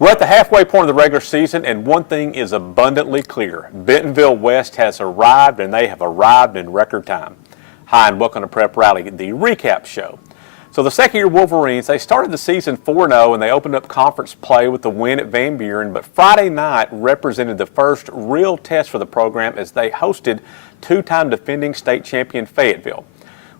We're at the halfway point of the regular season, and one thing is abundantly clear. Bentonville West has arrived, and they have arrived in record time. Hi, and welcome to Prep Rally, the recap show. So the second-year Wolverines, they started the season 4-0, and they opened up conference play with the win at Van Buren, but Friday night represented the first real test for the program as they hosted two-time defending state champion Fayetteville.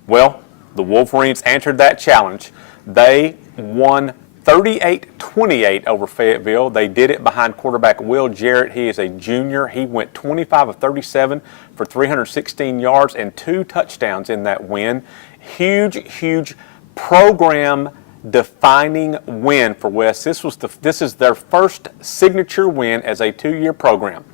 Well, the Wolverines answered that challenge. They won 38-28 over Fayetteville. They did it behind quarterback Will Jarrett. He is a junior. He went 25 of 37 for 316 yards and 2 touchdowns in that win. Huge program-defining win for West. This is their first signature win as a 2-year program.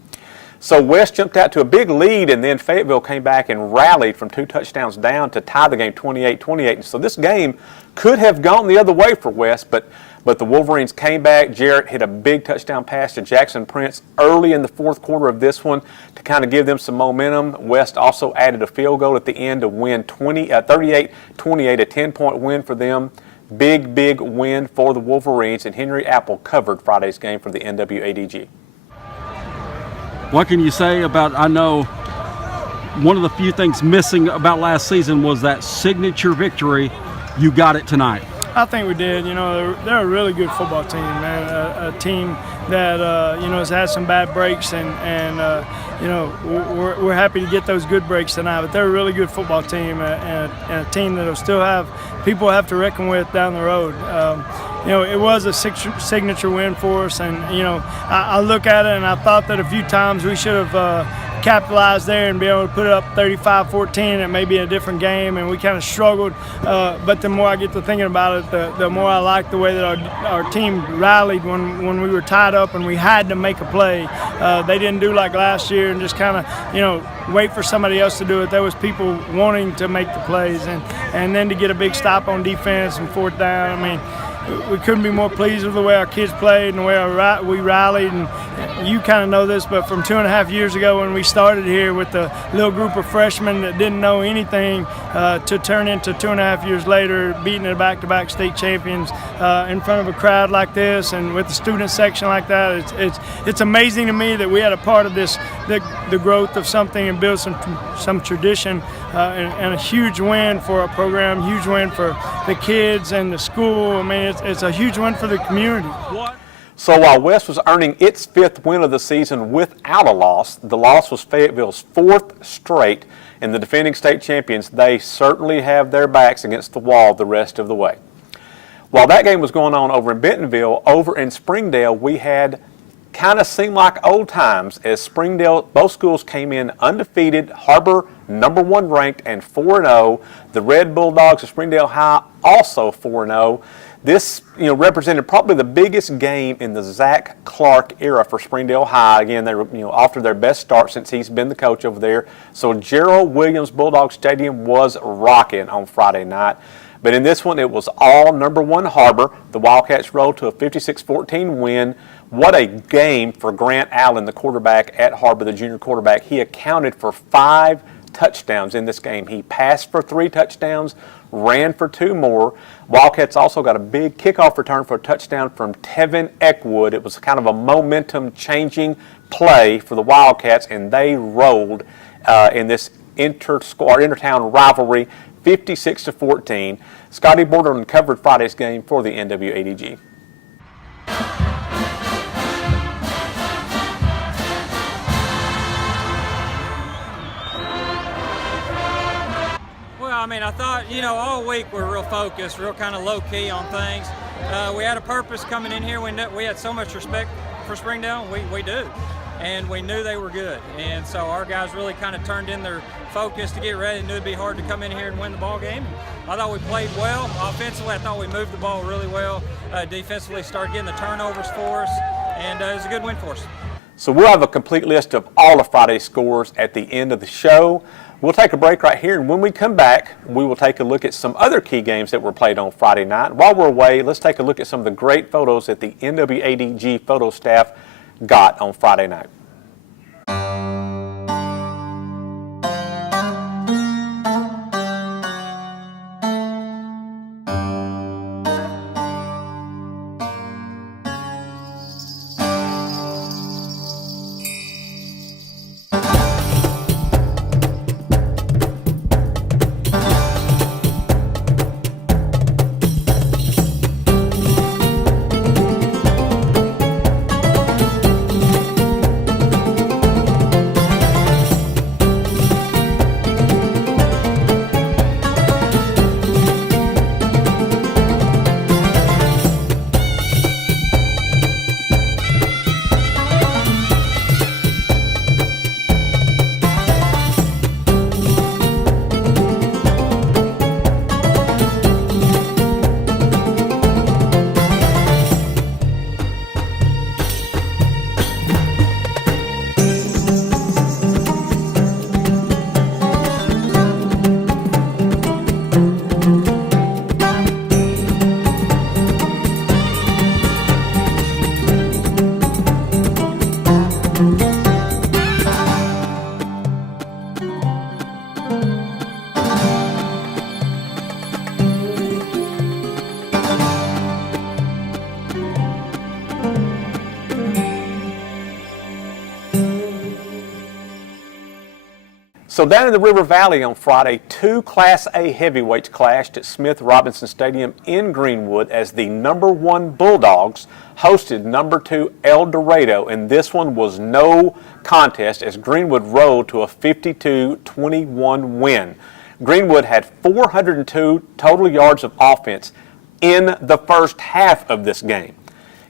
So West jumped out to a big lead, and then Fayetteville came back and rallied from 2 touchdowns down to tie the game 28-28. And so this game could have gone the other way for West, but the Wolverines came back. Jarrett hit a big touchdown pass to Jackson Prince early in the fourth quarter of this one to kind of give them some momentum. West also added a field goal at the end to win 38-28, a 10-point win for them. Big win for the Wolverines, and Henry Apple covered Friday's game for the NWADG. What can you say about, I know one of the few things missing about last season was that signature victory. You got it tonight. I think we did. You know, they're a really good football team, man. A team that you know, has had some bad breaks, and you know, we're happy to get those good breaks tonight. But they're a really good football team, and a team that'll still have people have to reckon with down the road. You know, it was a signature win for us, and you know, I look at it and I thought that a few times we should have capitalized there and be able to put it up 35-14 and maybe a different game, and we kind of struggled. But the more I get to thinking about it, the more I like the way that our team rallied when we were tied up and we had to make a play. They didn't do like last year and just kind of, you know, wait for somebody else to do it. There was people wanting to make the plays, and then to get a big stop on defense and fourth down. I mean, we couldn't be more pleased with the way our kids played and the way we rallied. And you kind of know this, but from 2.5 years ago when we started here with the little group of freshmen that didn't know anything to turn into 2.5 years later beating the back-to-back state champions in front of a crowd like this and with the student section like that, it's amazing to me that we had a part of this, the growth of something, and build some tradition, and a huge win for our program, huge win for the kids and the school. I mean, it's a huge win for the community. So while West was earning its 5th win of the season without a loss, the loss was Fayetteville's 4th straight, and the defending state champions, they certainly have their backs against the wall the rest of the way. While that game was going on over in Bentonville, over in Springdale, we had kind of seemed like old times as Springdale, both schools came in undefeated, Her-Ber #1 ranked and 4-0. The Red Bulldogs of Springdale High also 4-0. This, you know, represented probably the biggest game in the Zach Clark era for Springdale High. Again, they were, you know, off to their best start since he's been the coach over there. So Gerald Williams Bulldog Stadium was rocking on Friday night. But in this one, it was all #1 Her-Ber. The Wildcats rolled to a 56-14 win. What a game for Grant Allen, the quarterback at Her-Ber, the junior quarterback. He accounted for 5 touchdowns in this game. He passed for 3 touchdowns, ran for 2 more. Wildcats also got a big kickoff return for a touchdown from Tevin Eckwood. It was kind of a momentum-changing play for the Wildcats, and they rolled in this intertown rivalry, 56-14. Scotty Borderland covered Friday's game for the NWADG. I mean, I thought, you know, all week we're real focused, real kind of low-key on things. We had a purpose coming in here. We had so much respect for Springdale. We do. And we knew they were good. And so our guys really kind of turned in their focus to get ready. Knew it'd be hard to come in here and win the ball game. I thought we played well. Offensively, I thought we moved the ball really well. Defensively, started getting the turnovers for us. And it was a good win for us. So we'll have a complete list of all of Friday's scores at the end of the show. We'll take a break right here, and when we come back, we will take a look at some other key games that were played on Friday night. While we're away, let's take a look at some of the great photos that the NWADG photo staff got on Friday night. So down in the River Valley on Friday, 2 Class A heavyweights clashed at Smith Robinson Stadium in Greenwood as the #1 Bulldogs hosted #2 El Dorado, and this one was no contest as Greenwood rolled to a 52-21 win. Greenwood had 402 total yards of offense in the first half of this game.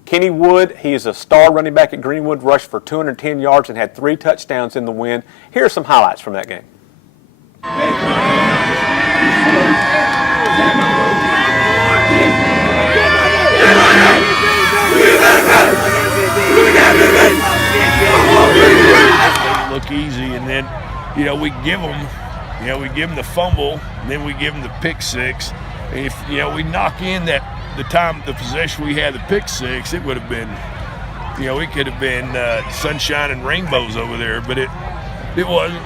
Kenny Wood, he is a star running back at Greenwood, rushed for 210 yards and had 3 touchdowns in the win. Here are some highlights from that game. Look easy, and then, we give them the fumble, and then we give them the pick six. And if, we knock in the possession we had the pick six, it would have been, it could have been sunshine and rainbows over there, but it wasn't.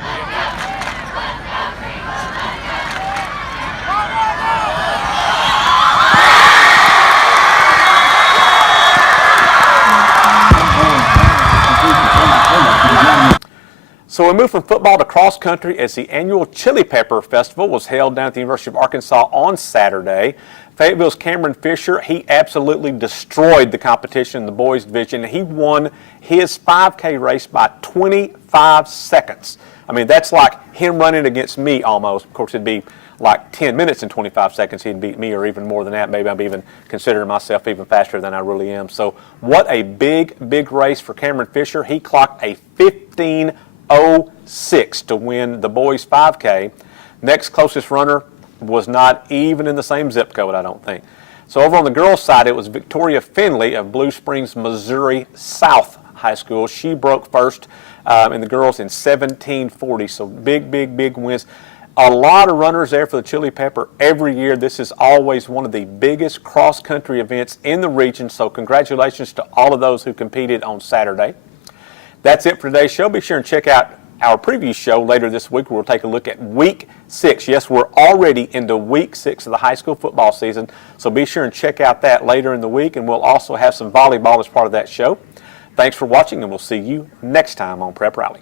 So we move from football to cross country as the annual Chile Pepper Festival was held down at the University of Arkansas on Saturday. Fayetteville's Cameron Fisher, he absolutely destroyed the competition in the boys division. He won his 5K race by 25 seconds. I mean, that's like him running against me almost. Of course, it'd be like 10 minutes and 25 seconds he'd beat me, or even more than that. Maybe I'm even considering myself even faster than I really am. So what a big race for Cameron Fisher. He clocked a 15:06 to win the boys 5K. Next closest runner was not even in the same zip code, I don't think. So over on the girls' side, it was Victoria Finley of Blue Springs, Missouri South High School. She broke first in the girls in 17:40. So big wins. A lot of runners there for the Chile Pepper every year. This is always one of the biggest cross-country events in the region. So congratulations to all of those who competed on Saturday. That's it for today's show. Be sure and check out our preview show later this week. We'll take a look at Week 6. Yes, we're already into Week 6 of the high school football season, so be sure and check out that later in the week, and we'll also have some volleyball as part of that show. Thanks for watching, and we'll see you next time on Prep Rally.